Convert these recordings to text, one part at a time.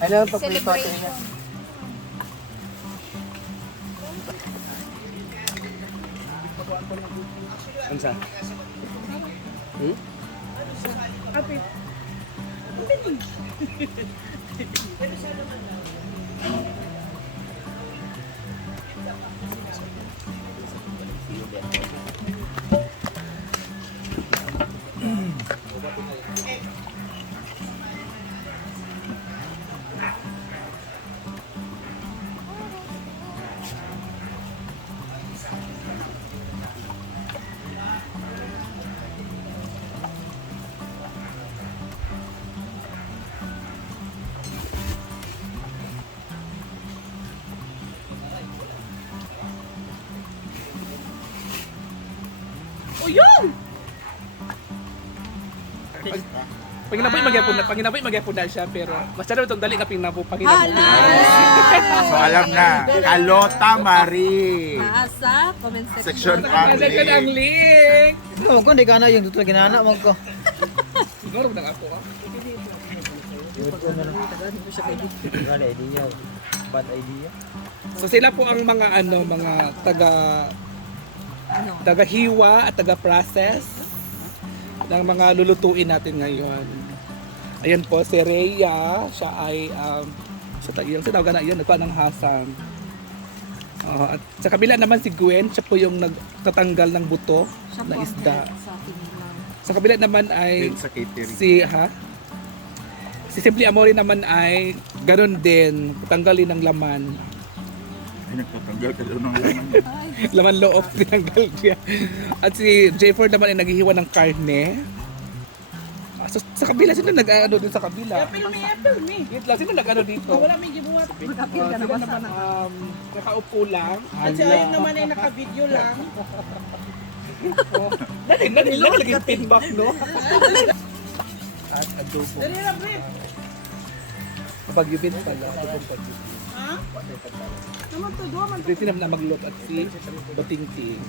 Ano ang paprito niya? Celebration. Ansa? Pag ginapoy magyapon na siya pero mas sarap itong dali kaping napo panginapoy. So alam na, Kalota Marie. Asa, comment Section Nalagyan ang family. link. No, kung di ka na yung tutulog ginana mo ko. Siguro na ako ah. Wala idea. Bad idea. So sila po ang mga mga taga hiwa at taga process ng mga lulutuin natin ngayon. Ayan po si Rhea, siya ay sa tawag na iyon, nagpa ng hasang. At sa kabila naman si Gwen, siya po yung nagtatanggal ng buto na isda. Sa kabila naman ay Din sa catering. si Simply Amore naman ay ganun din, tanggalin ng laman. Ay, nagtatanggal ka doon ng laman. Laman loob, tinanggal siya. At si Jayford naman ay naghihiwa ng karne. Sa kabila, sino nag-ano din sa kabila? Wait lang, sino nag-ano dito? Wala may gibuhat. Sila naman nakaupo lang. Kasi ayun naman ay naka-video lang. Dali, laging feedback, no? At adobo. Dali na, Brip. Pagyubin pala. Ha? Naman to, doon man to. Dito naman na maglot at si Batingting.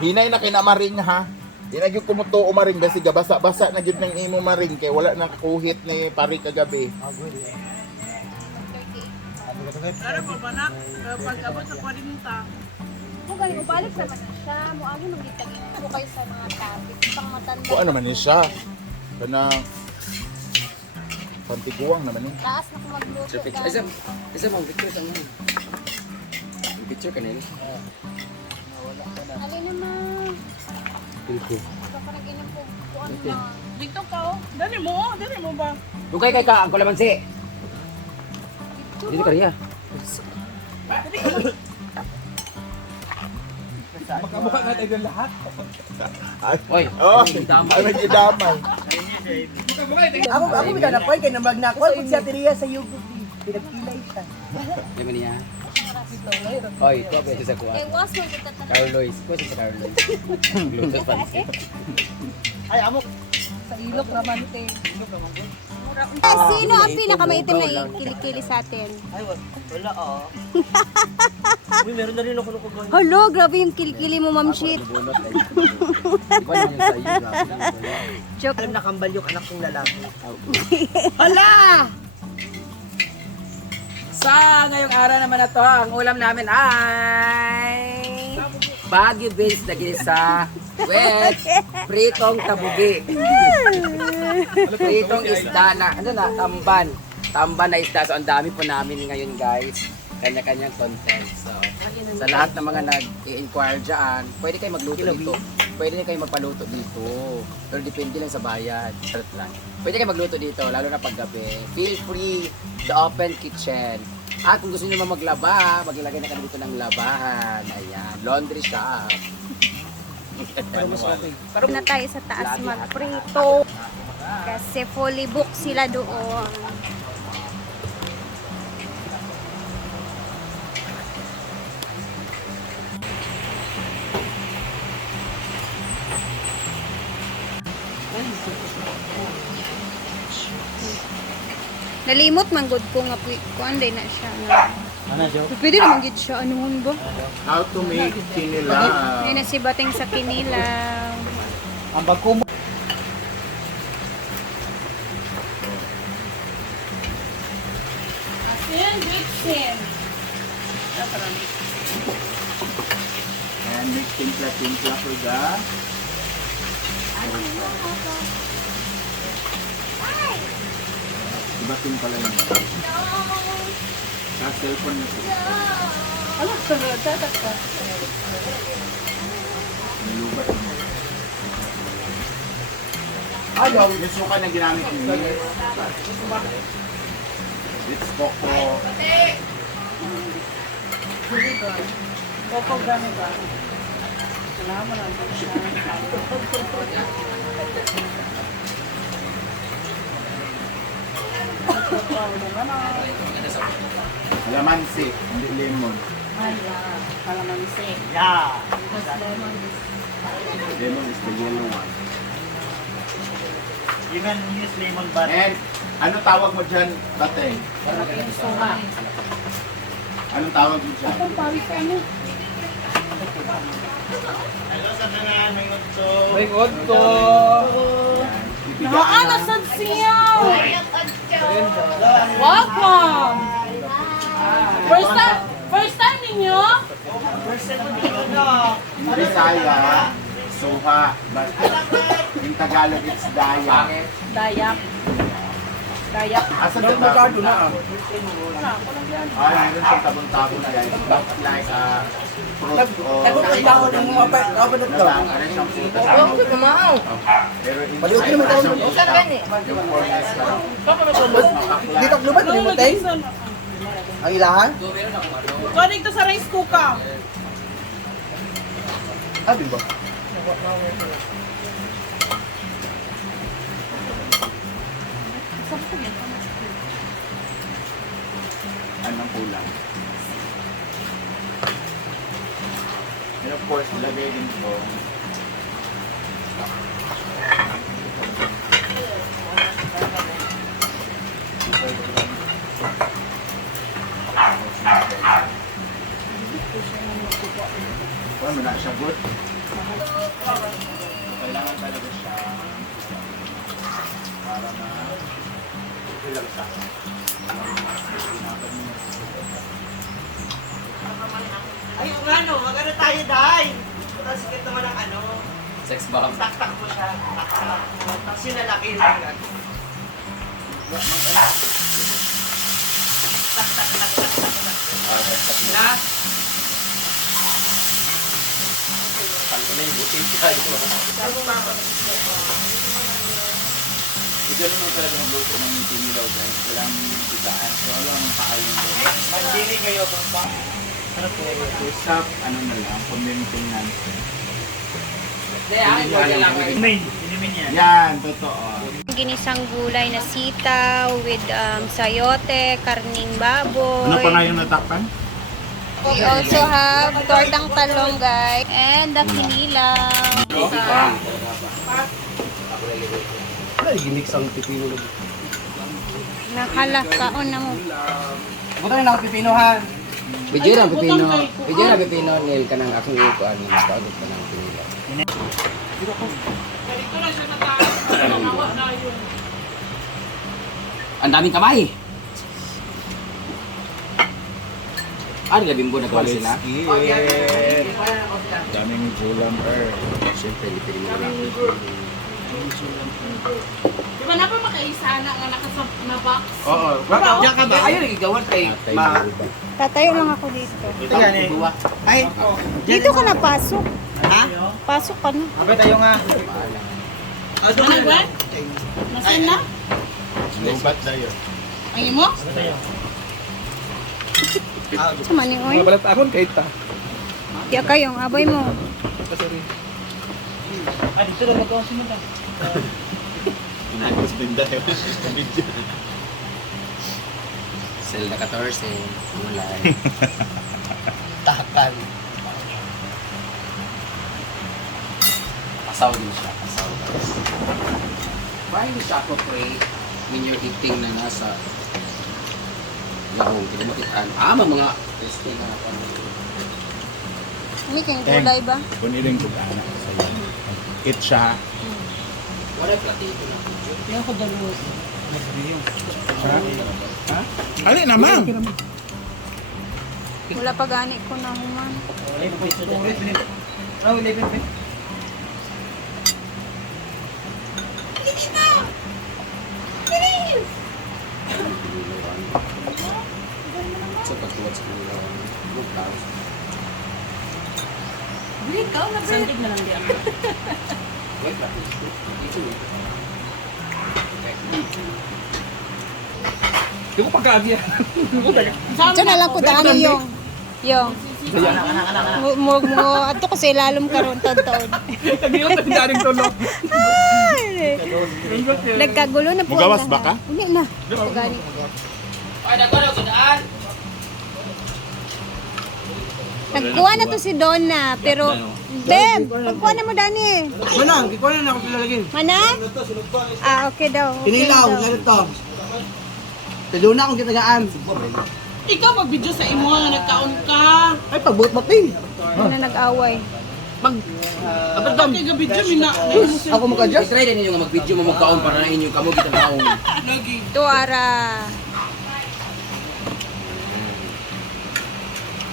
Hinay na kinamaring ha. Di na gyud kumuto umaring kasi gabasa-basa na gyud ng imo maring kay wala na kuhit ni pari kagabi. Ano pa ba na? Pag-abot sa 40. Kung galing balik naman na siya, muagi magitagin mo kayo sa mga topic. Pang matanda. Kuan naman ni siya. Kana pantiguang naman ni. Taas na kung magluto. Isa mong picture sa mo. Picture kanina. Alin naman. Pilko. Baka nag-inom po. Kuan na. Dito ka, oh. Dali mo ba? Dugay kay ka ang kalamansi. Dito ka riya. Magkamukha nga tayo ng lahat. Oy. Oh, ay may gidamay. Ako may ganap kay nambag na ako. Kung siya tiriya sa yugo. Pinagpilay siya. Dami niya. Oy, ko ba sa kuha. Kay was mo kita tanong. Carlois, ko sa Carlois. Glutos pansi. Ay, amok. Sa ilok naman, te. Sino ang pinakamaitim na kilikili sa atin? Ay, wala ah. Uy, meron na rin ako nung kugoy. Hello, grabe yung kilikili mo, ma'am shit. Bunot ay. Iba naman sa iyo, grabe. Joke. Alam na kambal yung anak kong lalaki. Hala! Sa ngayong araw naman na to, ang ulam namin ay Baguio beans na ginisa with pritong tabugi. Pritong isda na, tamban. Tamban na isda. So, ang dami po namin ngayon, guys. Kanya-kanyang content. So, sa lahat ng mga nag-i-inquire dyan, pwede kayo magluto dito. Pwede kayo magpaluto dito. Pero depende lang sa bayad. Charot lang. Pwede kayo magluto dito, lalo na paggabi. Feel free, the open kitchen. At kung gusto nyo maglaba, maglagay na kami dito ng labahan. Ayan, laundry shop. Na tayo sa taas magprito. Kasi fully booked sila doon. Nalimot man gud ko nga kuan day na siya. Ano, Jo? Pwede naman gid siya anuhon ba? How to make kinilaw. May nasibating sa kinilaw. Ang bagko mo. Asin, mixin. And make timpla-timpla ko ga. Iba pala yun. Sa cellphone na po. Ano sa tatak ka? Nalubat mo. Ayaw, yung suka na ginamit niyo. It's Coco. Coco gani ba? Salamat lang po siya. Alamansi, hindi lemon. Yeah. Lemon is the yellow one. You can use lemon butter. And, ano tawag mo dyan, Bateng? Anong tawag mo dyan? Hello sa tanan, may utso. May otto. Nakaalasad siya! Welcome! First time ninyo? Bisaya, Suha, but in Tagalog it's Dayak. Dayak. Dayak. Asan ka ba? Ay, meron siyang tabon-tabon guys. Not like fruit o... Nalang, ano siyang prutas. Pero in Bisaya, yung formas ka lang. Dito lubat ni mo tay? Ang ilahan? So, dito sa rice cooker. Abi ba? Anong kulang? And of course, lagay din po. Ano na siya, good? Kailangan talaga siya para na ilang siya. Ay, ano, magano tayo, Day? Tapos sikit naman ang ano. Sex bomb. Tak-tak mo siya. Tak-tak. Tapos yung lalaki yung tingnan. Na! Tanto na yung butin ka. Ganun mo talaga magluto ng tinilaw guys. Kailangan tigaan. So, alam ang paayon mo. Mandiri kayo, bamba. Usap, ano na lang, maintenance. Inumin yan. Yan, totoo. Ginisang gulay na sitaw with sayote, karning baboy. Ano pa nga yung natakpan? We also have tortang talong, guys. And the kinilaw. Ginik sang pipino. Nakalakaon na mo. Buto na ang pipinohan. Video na pipino nil ka ng akong ikuan ng stagod ka ng pinila. Ang daming kamay. Ano na bimbo nagawa sila? Daming ulam, Siyempre, lipirin mo lang. Di ba na pa makaisa na nga nakasab na box? Oo. Diyan ka ba? Ayun nagigawad kay ma. Tatayo lang ako dito. Ito yan eh. Ay, Dito ka na pasok. ha? Pasok ka na. Abay tayo nga. Ano ba? Nasan na? Lubat na yun. Ayun mo? Sa mani, oy. Mabalat akon kahit ta. Tiya kayong abay mo. Sorry. Ah, dito lang ito ang simulan. Inagos din dahil. Sel na 14. Mulay. Takal. Pasaw din siya. Pasaw guys. Why hindi siya appropriate when you're eating na nasa lahong kinamatian? Mga testing na ako. Ini kayong gulay ba? Kung ilang kung anak sa iyo. Eat siya. Wala platito na. Ali naman. Wala pa gani ko na human. Sa pagtuwad sa kanila. Bukas. Sandig na lang diyan. Wait, platito. Dito eh. Yung pagkaagya. Diyan na lang ko daan yung. Mo ato ko sa ilalom karon taon-taon. Nagilan na daring tulog. Nagkagulo na po. Mugawas ba ka? Uli na. Pagani. Ay, nagwala ko daan! Nagkuha na to si Donna, pero Beb, pagkuha na mo Dani. Wala, hindi ko na ako pilalagin. Mana? Ah, okay daw. Okay Pinilaw, daw. ganito to. Taluna akong kitagaan. Ikaw mag-video sa imo nga nagkaon ka. Ay, pagbuot maping. Ano nag-away? Abadam. Kaya video mina. Ako mag-adjust. Try din ninyo nga mag-video mo magkaon para na inyong kamo kita maong. Lagi. Tuara.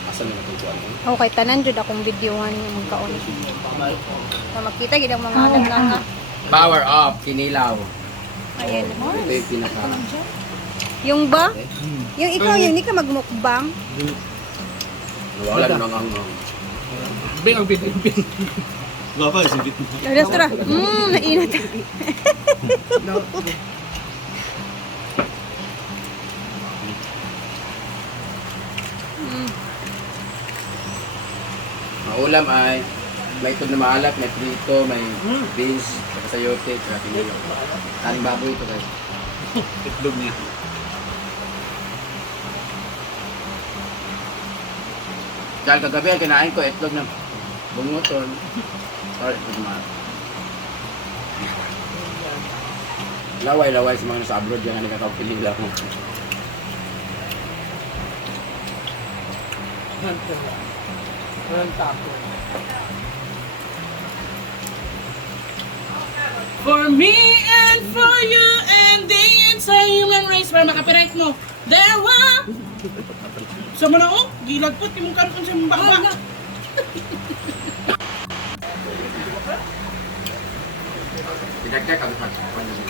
Asa na natutuan mo? Okay, tanan jud akong videohan yung magkaon. Na makita gid ang mga naganga. Power up, kinilaw. Ayan. Ito yung pinaka... Yung ba? Yung ikaw, yung hindi ka magmukbang. Wala namang ang... Bing ang bing. Alas tara. Nainat. Maulam ay may itog na maalat, may prito, may beans, saka sayote, saka piniyo. Kaling baboy ito guys. Itlog niya. Dahil kagabi ang kinain ko, itlog na bungoton. Sorry, itlog na. Laway-laway sa mga nasa abroad yan, hindi kakapiling lang mo. For me and for you and the entire human race para makapiright mo. There wa. Sa mo na oh, gilagpot imong karon sa imong baba. Tinagdag ang pagkakuan ng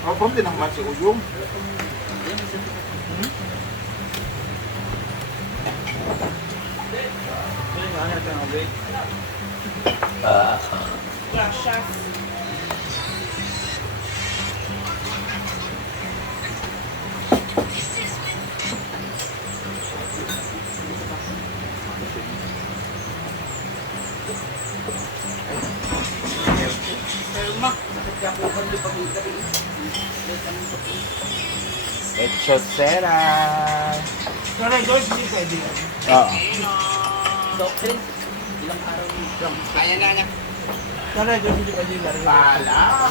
Ako din naman si Uyong. Echosera. Oo. Kaya na anak. Tara, Diyos, hindi pa din. Pala.